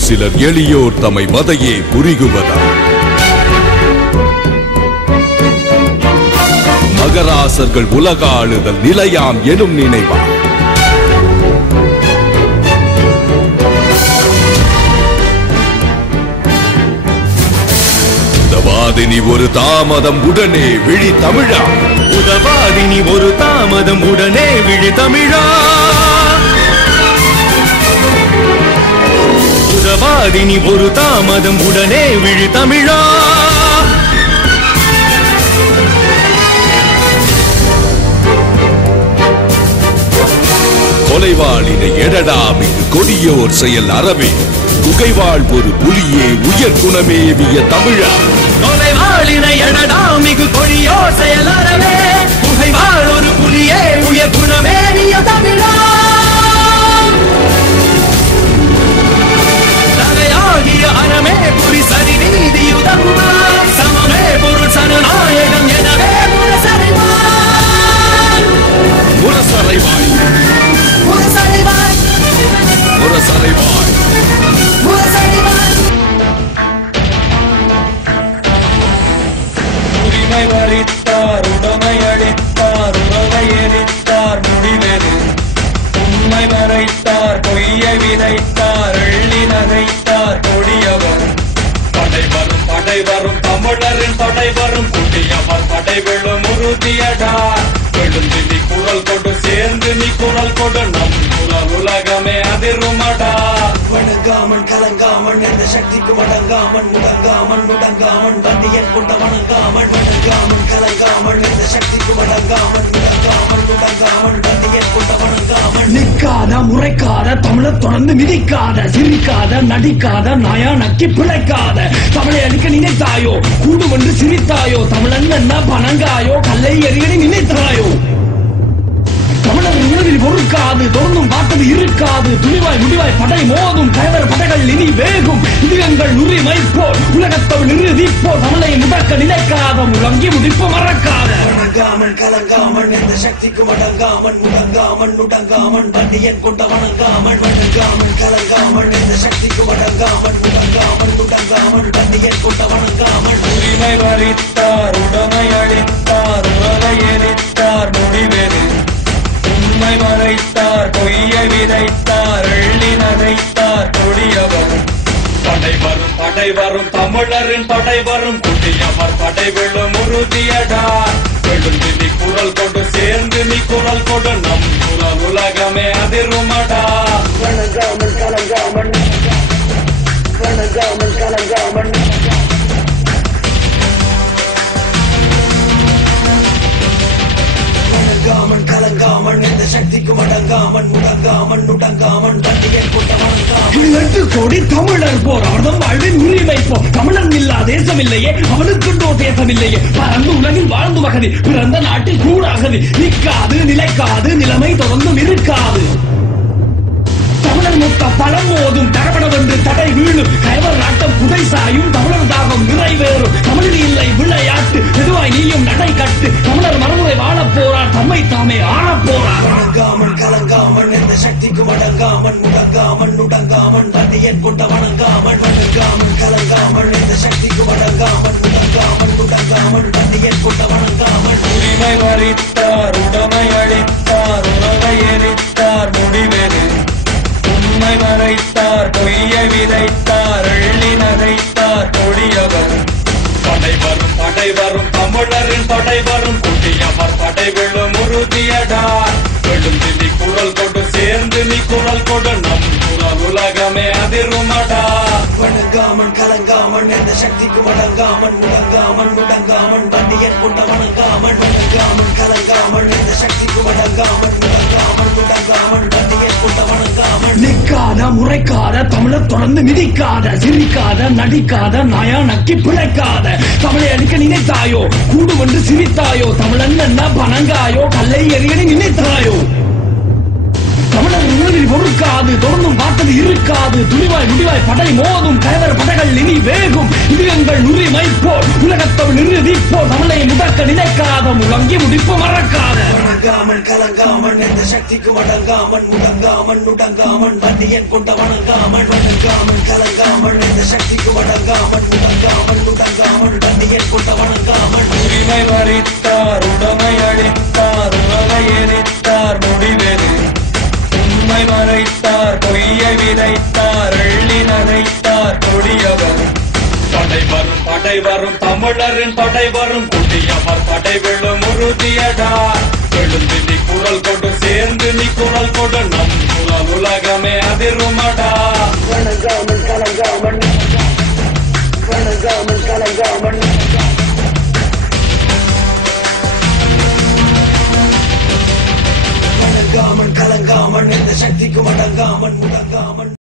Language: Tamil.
சிலர் எளியோர் தம்மை மதையே புரிகுவதா? மகராசர்கள் உலக ஆளுதல் நிலையாம் எனும் நினைவா? உதவாதினி ஒரு தாமதம் உடனே விழி தமிழா? உதவாதினி ஒரு தாமதம் உடனே விழி தமிழா? உதவாதினி ஒரு தாமதம் உடனே விழி தமிழா. கொலைவாளினை எடடா மிகு கொடியோர் செயல் அறவே. குகைவாழ் ஒரு புலியே உயர் குணமேவிய தமிழா. கொலைவாளினை எடடா மிகு செயல் அறவே. குகைவாழ் ஒரு புலியே உயர் குணமேவிய தமிழா. படை வரும் புதியவர் படை விழும் உறுதியடா. எழுந்து நீ குரல் கொடு சேர்ந்து நீ குரல் கொடு. நம் குரல் உலகமே அதிருமடா. வணங்காமன் கலங்காமன் எந்த சக்திக்கு வணங்காமன் முடங்காமன் முடங்காமன் வண்டியன் கொண்ட வணங்காமன் வணங்காமன் கலங்காமன் எந்த சக்திக்கு வணங்காமன் முடங்காமன் முடங்காமன் வண்டியன் கொண்ட வணங்காமன் நிற்காத முறைக்காத தமிழர் தொடர்ந்து மிதிக்காத சிரிக்காத நடிக்காத நாயா நக்கி பிழைக்காத தமிழை அழிக்க நினைத்தாயோ கூடும் என்று சிரித்தாயோ தமிழன் என்ன பணங்காயோ கல்லை எறியடி நினைத்தாயோ. தமிழர் உணவில் பொறுக்காது தொடர்ந்தும் பார்த்தது இருக்காது துணிவாய் முடிவாய் படை மோதும் கைவர் இனி வேகும். இதயங்கள் உரிமை போல் உலகத்தவள் நிறுதி போல் தமிழை முடக்க நினைக்காத முழங்கி முடிப்பு மறக்காத. வணங்காமன் கலங்காமன் எந்த சக்திக்கு வணங்காமன் முடங்காமன் முடங்காமன் வண்டியன் கொண்ட வணங்காமன் வணங்காமன் கலங்காமன் எந்த சக்திக்கு வணங்காமன் முடங்காமன் முடங்காமன் வண்டியன் கொண்ட வணங்காமன் உரிமை வலித்தார் உடமை அளித்தார் தமிழரின் படை வரும் குட்டியமர் படை வெள்ளும் உறுதியடா. எழுந்து நீ குரல் கொண்டு சேர்ந்து நீ குரல் கொண்டு நம் குரல் உலகமே அதிருமடா வணங்காமல் கலங்காமல். வணங்காமல் கலங்காமல். வணங்காமன் கலங்காமன் எந்த சக்திக்கு வணங்காமன் முடங்காமன் முடங்காமன் வணங்காமன் கோடி தமிழர் போராடும் வாழ்வின் உரிமை போ தமிழன் இல்லா தேசம் இல்லையே அவனுக்குண்டோ தேசம் இல்லையே பறந்து உலகில் வாழ்ந்து மகதி பிறந்த நாட்டில் கூடாகதி. நிற்காது நிலைக்காது நிலைமை தொடர்ந்தும் இருக்காது. தமிழர் மொத்த பழம் மோதும் தரப்பட தடை வீழும். கைவர் நாட்டம் புதை சாயும் தமிழர் தாகம் நிறைவேறும். தமிழில் இல்லை விளையாட்டு மெதுவாய் நீயும் நடை கட்டு. வணங்காமன் முடங்காமன் முடங்காமன் வண்டியன் கொண்ட வணங்காமல் வணங்காமல் கலங்காமல் இந்த சக்திக்கு வணங்காமல் முடங்காமன் முடங்காமன் வண்டியன் கொண்ட வணங்காமல் உரிமை மறித்தார் உடமை அளித்தார் உறவை எரித்தார் முடிவெது உண்மை மறைத்தார் பொய்யை விதைத்தார் எள்ளி நகைத்தார் கொடியவர். படை வரும் படை வரும் தமிழரின் படை வரும் குட்டியவர் படை விழும் உறுதியடா. குரல் நம் உலகமே அதிருமடா வணங்காமன் கலங்காமன் எந்த சக்திக்கு வணங்காமன் முடங்காமன் முடங்காமன் வண்டியன் கொண்ட வணங்காமன் வணங்காமன் கலங்காமன் எந்த சக்திக்கு வணங்காமன் முடங்காமன் முடங்காமன் வண்டியன் கொண்ட வணங்காமன் நிற்காத முறைக்காத தமிழர் தொடர்ந்து மிதிக்காத சிரிக்காத நடிக்காத நாயா நக்கி பிழைக்காத. தமிழை அழிக்க நினைத்தாயோ? கூடும் என்று சிரித்தாயோ? தமிழன் என்ன பணங்காயோ? கல்லை எறியடி நினைத்தாயோ? பொறுக்காது தொடர்ந்தும் பார்த்தது இருக்காது. துணிவாய் முடிவாய் படை மோதும் கயவர் படைகள் இனி வேகும். இது எங்கள் உரிமை போல் உலகத்தமிழ் நிறுதி போல் தமிழை முடக்க நினைக்காத முழங்கி முடிப்பு மறக்காத. வணங்காமன் கலங்காமன் எந்த சக்திக்கு வணங்காமன் முடங்காமன் நுடங்காமன் வன்னியன் கொண்ட வணங்காமன் வணங்காமன் கலங்காமன் எந்த சக்திக்கு வணங்காமன் முடங்காமன் நுடங்காமன் வன்னியன் கொண்ட வணங்காமன் உரிமை பறித்தார் நினைத்தார் எள்ளி நினைத்தார் கொடியவரும் படை வரும் படை வரும் தமிழரின் படை வரும் கொடியவர் படை விழும் உறுதியடா. எழுந்து நீ குரல் கொண்டு சேர்ந்து நீ குரல் கொண்டு நம் குரல் உலகமே அதிருமடா. வணங்காமல் கலங்காமல். வணங்காமல் கலங்காமல்.